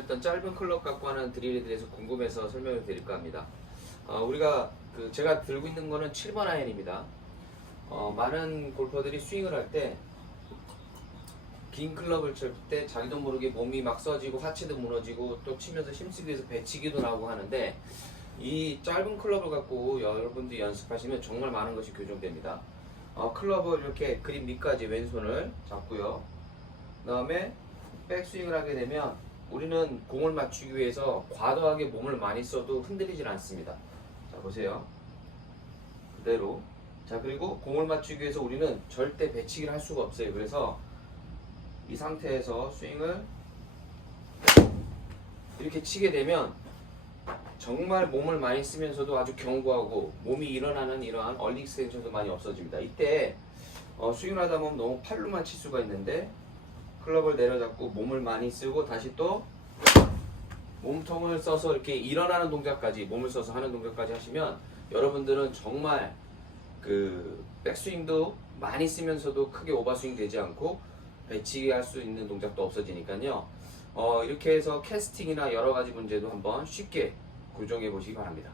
어떤 짧은 클럽 갖고 하는 드릴에 대해서 궁금해서 설명을 드릴까 합니다. 어, 우리가 그 제가 들고 있는 거는 7번 아이언입니다. 어, 많은 골퍼들이 스윙을 할 때 긴 클럽을 칠 때 자기도 모르게 몸이 막 써지고 하체도 무너지고 또 치면서 힘쓰기 위해서 배치기도 나오고 하는데 이 짧은 클럽을 갖고 여러분들이 연습하시면 정말 많은 것이 교정됩니다. 어, 클럽을 이렇게 그립 밑까지 왼손을 잡고요. 그 다음에 백스윙을 하게 되면 우리는 공을 맞추기 위해서 과도하게 몸을 많이 써도 흔들리질 않습니다. 자, 보세요. 그대로. 자, 그리고 공을 맞추기 위해서 우리는 절대 배치기를 할 수가 없어요. 그래서 이 상태에서 스윙을 이렇게 치게 되면 정말 몸을 많이 쓰면서도 아주 견고하고 몸이 일어나는 이러한 얼리 익스텐션도 많이 없어집니다. 이때 어, 스윙을 하다 보면 너무 팔로만 칠 수가 있는데 클럽을 내려잡고 몸을 많이 쓰고 다시 또 몸통을 써서 이렇게 일어나는 동작까지 몸을 써서 하는 동작까지 하시면 여러분들은 정말 그 백스윙도 많이 쓰면서도 크게 오버스윙 되지 않고 배치기 할 수 있는 동작도 없어지니까요. 어, 이렇게 해서 캐스팅이나 여러 가지 문제도 한번 쉽게 교정해 보시기 바랍니다.